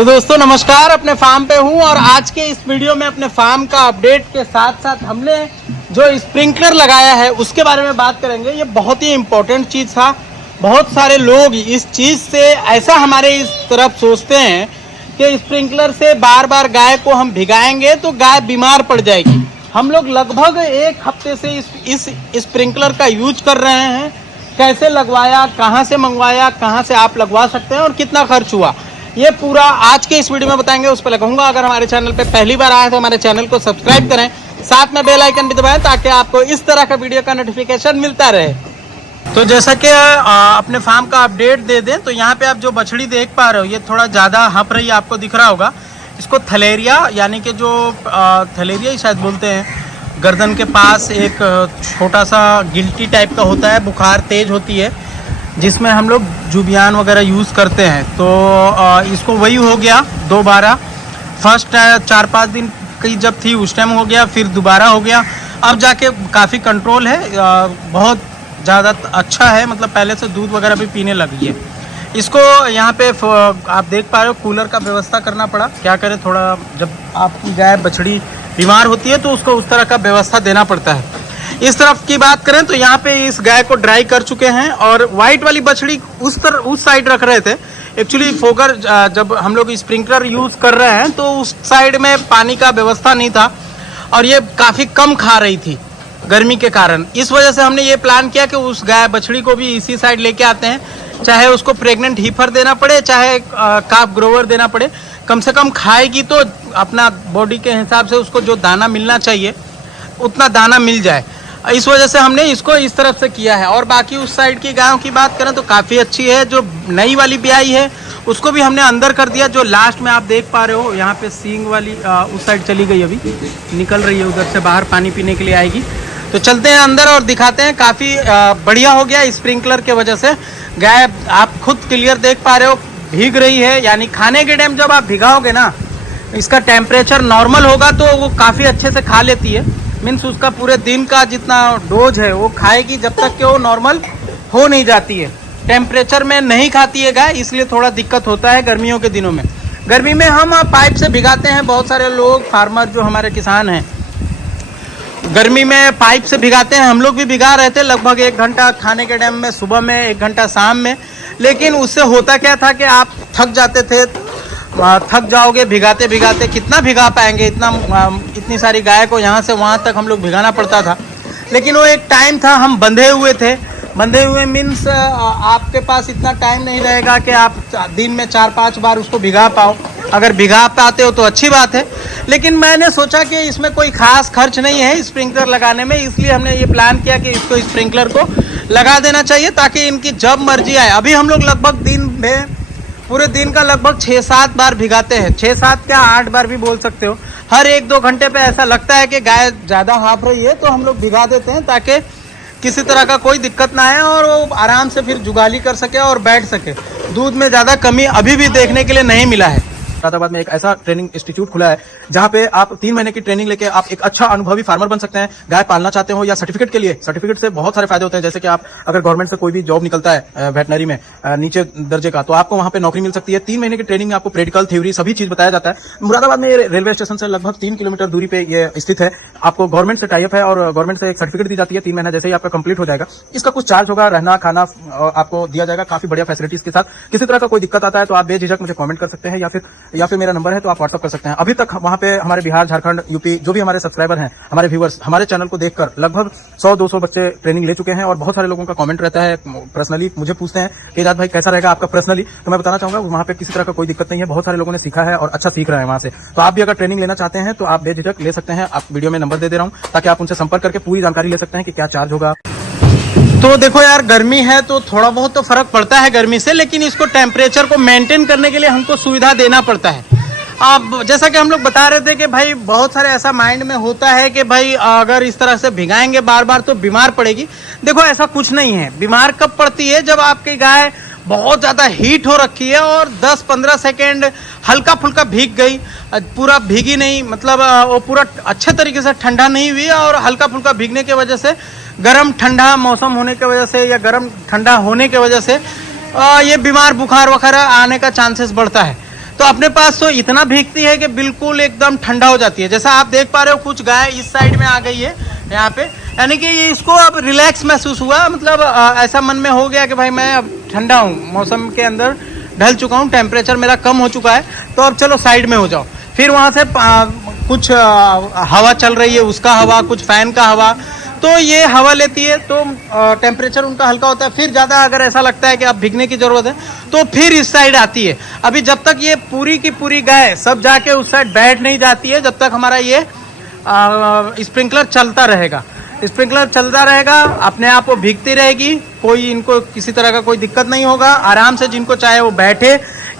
तो दोस्तों नमस्कार, अपने फार्म पे हूँ और आज के इस वीडियो में अपने फार्म का अपडेट के साथ साथ हमने जो स्प्रिंकलर लगाया है उसके बारे में बात करेंगे। ये बहुत ही इम्पोर्टेंट चीज़ था। बहुत सारे लोग इस चीज़ से ऐसा हमारे इस तरफ सोचते हैं कि स्प्रिंकलर से बार बार गाय को हम भिगाएंगे तो गाय बीमार पड़ जाएगी। हम लोग लगभग एक हफ्ते से इस स्प्रिंकलर का यूज कर रहे हैं। कैसे लगवाया, कहाँ से मंगवाया, कहाँ से आप लगवा सकते हैं और कितना खर्च हुआ, ये पूरा आज के इस वीडियो में बताएंगे। उस पर लगाऊंगा। अगर हमारे चैनल पे पहली बार आए तो हमारे चैनल को सब्सक्राइब करें, साथ में बेल आइकन भी दबाएं ताकि आपको इस तरह का वीडियो का नोटिफिकेशन मिलता रहे। तो जैसा कि अपने फार्म का अपडेट दे दें तो यहाँ पे आप जो बछड़ी देख पा रहे हो, ये थोड़ा ज़्यादा हँप रही है, आपको दिख रहा होगा। इसको थलेरिया यानी कि जो थलेरिया ही शायद बोलते हैं, गर्दन के पास एक छोटा सा गिल्टी टाइप का होता है, बुखार तेज होती है, जिसमें हम लोग जुबियान वगैरह यूज़ करते हैं। तो इसको वही हो गया दोबारा। फर्स्ट 4-5 दिन की जब थी उस टाइम हो गया, फिर दोबारा हो गया। अब जाके काफ़ी कंट्रोल है, बहुत ज़्यादा अच्छा है, मतलब पहले से दूध वगैरह भी पीने लगी है। इसको यहाँ पे आप देख पा रहे हो कूलर का व्यवस्था करना पड़ा। क्या करें, थोड़ा जब आपकी गाय बछड़ी बीमार होती है तो उसको उस तरह का व्यवस्था देना पड़ता है। इस तरफ की बात करें तो यहाँ पे इस गाय को ड्राई कर चुके हैं और वाइट वाली बछड़ी उस साइड रख रहे थे। एक्चुअली फोगर जब हम लोग स्प्रिंकलर यूज कर रहे हैं तो उस साइड में पानी का व्यवस्था नहीं था और ये काफ़ी कम खा रही थी गर्मी के कारण। इस वजह से हमने ये प्लान किया कि उस गाय बछड़ी को भी इसी साइड लेके आते हैं, चाहे उसको प्रेग्नेंट हीफर देना पड़े, चाहे काफ ग्रोवर देना पड़े, कम से कम खाएगी तो अपना बॉडी के हिसाब से उसको जो दाना मिलना चाहिए उतना दाना मिल जाए। इस वजह से हमने इसको इस तरफ से किया है। और बाकी उस साइड की गायों की बात करें तो काफ़ी अच्छी है। जो नई वाली ब्याई है उसको भी हमने अंदर कर दिया। जो लास्ट में आप देख पा रहे हो यहाँ पे सींग वाली उस साइड चली गई, अभी निकल रही है उधर से बाहर, पानी पीने के लिए आएगी। तो चलते हैं अंदर और दिखाते हैं। काफ़ी बढ़िया हो गया स्प्रिंकलर के वजह से। गाय आप खुद क्लियर देख पा रहे हो भीग रही है, यानी खाने के टाइम जब आप भिगाओगे ना, इसका टेम्परेचर नॉर्मल होगा तो वो काफ़ी अच्छे से खा लेती है। मीन्स उसका पूरे दिन का जितना डोज है वो खाएगी जब तक कि वो नॉर्मल हो नहीं जाती है। टेम्परेचर में नहीं खाती है गाय, इसलिए थोड़ा दिक्कत होता है गर्मियों के दिनों में। गर्मी में हम पाइप से भिगाते हैं, बहुत सारे लोग फार्मर जो हमारे किसान हैं गर्मी में पाइप से भिगाते हैं। हम लोग भी भिगा रहे थे लगभग 1 घंटा खाने के टाइम में, सुबह में 1 घंटा शाम में। लेकिन उससे होता क्या था कि आप थक जाते थे, थक जाओगे भिगाते भिगाते, कितना भिगा पाएंगे, इतनी सारी गाय को यहाँ से वहाँ तक हम लोग भिगाना पड़ता था। लेकिन वो एक टाइम था, हम बंधे हुए थे। बंधे हुए मीन्स आपके पास इतना टाइम नहीं रहेगा कि आप दिन में 4-5 बार उसको भिगा पाओ। अगर भिगा पाते हो तो अच्छी बात है, लेकिन मैंने सोचा कि इसमें कोई खास खर्च नहीं है स्प्रिंकलर लगाने में, इसलिए हमने ये प्लान किया कि इसको स्प्रिंकलर को लगा देना चाहिए ताकि इनकी जब मर्जी आए। अभी हम लोग लगभग दिन में पूरे दिन का लगभग 6-7 बार भिगाते हैं। 6-7 क्या 8 बार भी बोल सकते हो। हर 1-2 घंटे पे ऐसा लगता है कि गाय ज़्यादा हाँफ रही है तो हम लोग भिगा देते हैं ताकि किसी तरह का कोई दिक्कत ना आए और वो आराम से फिर जुगाली कर सके और बैठ सके। दूध में ज़्यादा कमी अभी भी देखने के लिए नहीं मिला है। मुरादाबाद में एक ऐसा ट्रेनिंग इंस्टीट्यूट खुला है जहां पे आप 3 महीने की ट्रेनिंग लेके आप एक अच्छा अनुभवी फार्मर बन सकते हैं। गाय पालना चाहते हो या सर्टिफिकेट के लिए, सर्टिफिकेट से बहुत सारे फायदे होते हैं। जैसे कि आप अगर गवर्नमेंट से कोई भी जॉब निकलता है वेटनरी में नीचे दर्जे का, तो आपको वहां पे नौकरी मिल सकती है। 3 महीने की ट्रेनिंग में आपको प्रैक्टिकल, थ्योरी सभी चीज बताया जाता है। मुरादाबाद में रेलवे स्टेशन से लगभग 3 किलोमीटर दूरी पे ये स्थित है। आपको गवर्नमेंट से टाइप है और गवर्नमेंट से एक सर्टिफिकेट दी जाती है। 3 महीना जैसे ही आपका कंप्लीट हो जाएगा, इसका कुछ चार्ज होगा, रहना खाना आपको दिया जाएगा काफी बढ़िया फैसिलिटीज के साथ। किसी तरह का कोई दिक्कत आता है तो आप बेझिझक मुझे कमेंट कर सकते हैं या फिर मेरा नंबर है तो आप व्हाट्सअप कर सकते हैं। अभी तक वहां पे हमारे बिहार, झारखंड, यूपी जो भी हमारे सब्सक्राइबर हैं, हमारे व्यूअर्स, हमारे चैनल को देखकर लगभग 100-200 बच्चे ट्रेनिंग ले चुके हैं और बहुत सारे लोगों का कमेंट रहता है, पर्सनली मुझे पूछते हैं कि एजाज भाई कैसा रहेगा आपका पर्सनली। तो मैं बताना चाहूंगा वहां पे किसी तरह का कोई दिक्कत नहीं है। बहुत सारे लोगों ने सीखा है और अच्छा सीख रहे हैं वहां से। तो आप भी अगर ट्रेनिंग लेना चाहते हैं तो आप बेझिझक ले सकते हैं। आप वीडियो में नंबर दे रहा हूं ताकि आप उनसे संपर्क करके पूरी जानकारी ले सकते हैं कि क्या चार्ज होगा। तो देखो यार, गर्मी है तो थोड़ा बहुत तो फर्क पड़ता है गर्मी से, लेकिन इसको टेम्परेचर को मेंटेन करने के लिए हमको सुविधा देना पड़ता है। अब जैसा कि हम लोग बता रहे थे कि भाई बहुत सारे ऐसा माइंड में होता है कि भाई अगर इस तरह से भिगाएंगे बार बार तो बीमार पड़ेगी। देखो ऐसा कुछ नहीं है। बीमार कब पड़ती है? जब आपकी गाय बहुत ज़्यादा हीट हो रखी है और 10-15 सेकेंड हल्का फुल्का भीग गई, पूरा भीगी नहीं, मतलब वो पूरा अच्छे तरीके से ठंडा नहीं हुई और हल्का फुल्का भीगने की वजह से, गर्म ठंडा मौसम होने की वजह से या गर्म ठंडा होने की वजह से ये बीमार बुखार वगैरह आने का चांसेस बढ़ता है। तो अपने पास तो इतना भीगती है कि बिल्कुल एकदम ठंडा हो जाती है। जैसा आप देख पा रहे हो कुछ गाय इस साइड में आ गई है यहाँ पे, यानी कि ये इसको अब रिलैक्स महसूस हुआ, मतलब ऐसा मन में हो गया कि भाई मैं अब ठंडा हूँ, मौसम के अंदर ढल चुका हूँ, टेम्परेचर मेरा कम हो चुका है, तो अब चलो साइड में हो जाओ। फिर वहाँ से कुछ हवा चल रही है, उसका हवा, कुछ फैन का हवा, तो ये हवा लेती है तो टेम्परेचर उनका हल्का होता है। फिर ज़्यादा अगर ऐसा लगता है कि अब भीगने की ज़रूरत है तो फिर इस साइड आती है। अभी जब तक ये पूरी की पूरी गाय सब जाके उस साइड बैठ नहीं जाती है, जब तक हमारा ये स्प्रिंकलर चलता रहेगा। स्प्रिंकलर चलता रहेगा, अपने आप वो भीगती रहेगी, कोई इनको किसी तरह का कोई दिक्कत नहीं होगा, आराम से जिनको चाहे वो बैठे।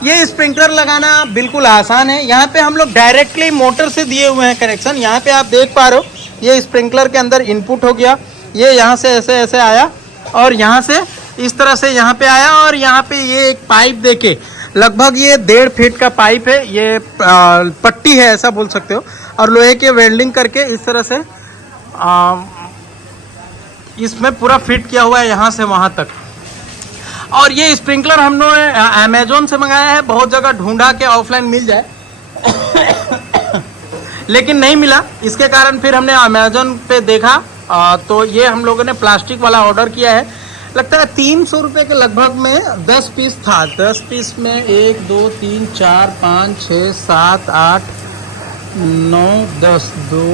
ये स्प्रिंकलर लगाना बिल्कुल आसान है। यहाँ पे हम लोग डायरेक्टली मोटर से दिए हुए हैं कनेक्शन। यहाँ पे आप देख पा रहे हो ये स्प्रिंकलर के अंदर इनपुट हो गया, ये यहाँ से ऐसे ऐसे आया और यहाँ से इस तरह से यहाँ पे आया, और यहाँ पे ये एक पाइप देके लगभग ये 1.5 फीट का पाइप है, ये पट्टी है ऐसा बोल सकते हो, और लोहे के वेल्डिंग करके इस तरह से इसमें पूरा फिट किया हुआ है यहाँ से वहाँ तक। और ये स्प्रिंकलर हमने अमेजोन से मंगाया है, बहुत जगह ढूंढा के ऑफलाइन मिल जाए लेकिन नहीं मिला। इसके कारण फिर हमने अमेजोन पे देखा, तो ये हम लोगों ने प्लास्टिक वाला ऑर्डर किया है। लगता है 300 रुपये के लगभग में 10 पीस था। 10 पीस में 1 2 3 4 5 6 7 8 9 10 2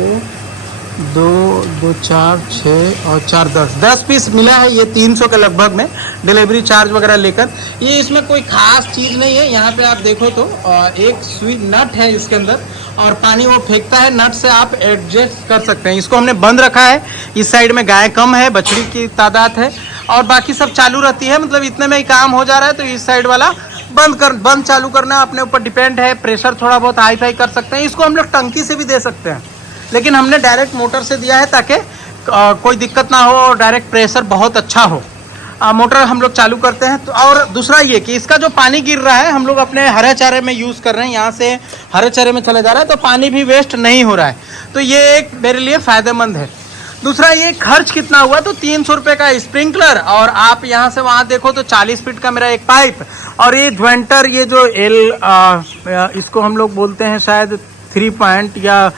4 6 और 4 10 पीस मिला है। ये 300 के लगभग में, डिलीवरी चार्ज वगैरह लेकर। ये इसमें कोई खास चीज़ नहीं है। यहाँ पे आप देखो तो एक स्विच नट है इसके अंदर, और पानी वो फेंकता है, नट से आप एडजस्ट कर सकते हैं। इसको हमने बंद रखा है, इस साइड में गाय कम है, बछड़ी की तादाद है, और बाकी सब चालू रहती है, मतलब इतने में ही काम हो जा रहा है। तो इस साइड वाला बंद चालू करना अपने ऊपर डिपेंड है। प्रेशर थोड़ा बहुत हाई फाई कर सकते हैं। इसको हम लोग टंकी से भी दे सकते हैं, लेकिन हमने डायरेक्ट मोटर से दिया है ताकि कोई दिक्कत ना हो और डायरेक्ट प्रेशर बहुत अच्छा हो। मोटर हम लोग चालू करते हैं। तो और दूसरा ये कि इसका जो पानी गिर रहा है हम लोग अपने हरे चारे में यूज़ कर रहे हैं, यहाँ से हरे चारे में चले जा रहा है, तो पानी भी वेस्ट नहीं हो रहा है। तो ये एक मेरे लिए फ़ायदेमंद है। दूसरा ये खर्च कितना हुआ, तो 300 रुपये का स्प्रिंकलर, और आप यहाँ से वहाँ देखो तो 40 फीट का मेरा एक पाइप, और ये ज्वाइंटर, ये जो इसको हम लोग बोलते हैं शायद 3 पॉइंट या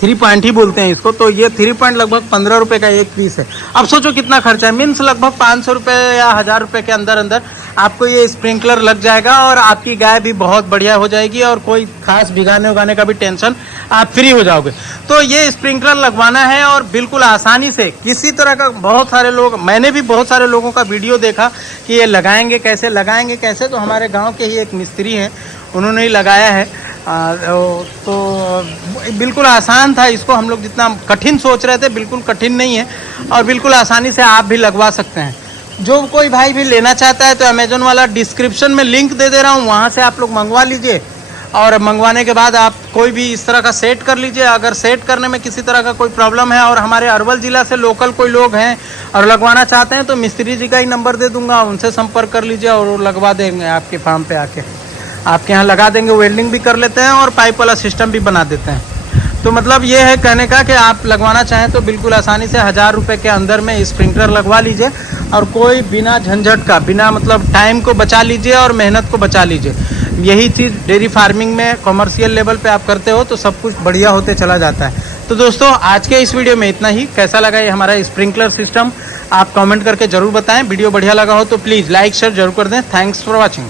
3 पॉइंट ही बोलते हैं इसको। तो ये 3 पॉइंट लगभग 15 रुपये का एक पीस है। अब सोचो कितना खर्चा है, मीन्स लगभग 500 रुपये या 1000 रुपये के अंदर अंदर आपको ये स्प्रिंकलर लग जाएगा, और आपकी गाय भी बहुत बढ़िया हो जाएगी, और कोई खास भिगाने उगाने का भी टेंशन, आप फ्री हो जाओगे। तो ये स्प्रिंकलर लगवाना है, और बिल्कुल आसानी से, किसी तरह का, बहुत सारे लोग, मैंने भी बहुत सारे लोगों का वीडियो देखा कि ये लगाएंगे कैसे, तो हमारे गाँव के ही एक मिस्त्री हैं, उन्होंने ही लगाया है। तो बिल्कुल आसान था। इसको हम लोग जितना कठिन सोच रहे थे, बिल्कुल कठिन नहीं है, और बिल्कुल आसानी से आप भी लगवा सकते हैं। जो कोई भाई भी लेना चाहता है तो अमेजोन वाला डिस्क्रिप्शन में लिंक दे दे रहा हूँ, वहाँ से आप लोग मंगवा लीजिए, और मंगवाने के बाद आप कोई भी इस तरह का सेट कर लीजिए। अगर सेट करने में किसी तरह का कोई प्रॉब्लम है, और हमारे अरवल ज़िला से लोकल कोई लोग हैं और लगवाना चाहते हैं, तो मिस्त्री जी का ही नंबर दे दूँगा, उनसे संपर्क कर लीजिए और वो लगवा देंगे आपके फार्म पे आके, आपके यहाँ लगा देंगे। वेल्डिंग भी कर लेते हैं और पाइप वाला सिस्टम भी बना देते हैं। तो मतलब ये है कहने का कि आप लगवाना चाहें तो बिल्कुल आसानी से 1000 रुपये के अंदर में स्प्रिंकलर लगवा लीजिए, और कोई बिना झंझट का, बिना मतलब टाइम को बचा लीजिए और मेहनत को बचा लीजिए। यही चीज़ डेयरी फार्मिंग में कमर्शियल लेवल पे आप करते हो तो सब कुछ बढ़िया होते चला जाता है। तो दोस्तों आज के इस वीडियो में इतना ही। कैसा लगा ये हमारा स्प्रिंकलर सिस्टम, आप कमेंट करके ज़रूर बताएं। वीडियो बढ़िया लगा हो तो प्लीज़ लाइक शेयर जरूर कर दें। Thanks for watching.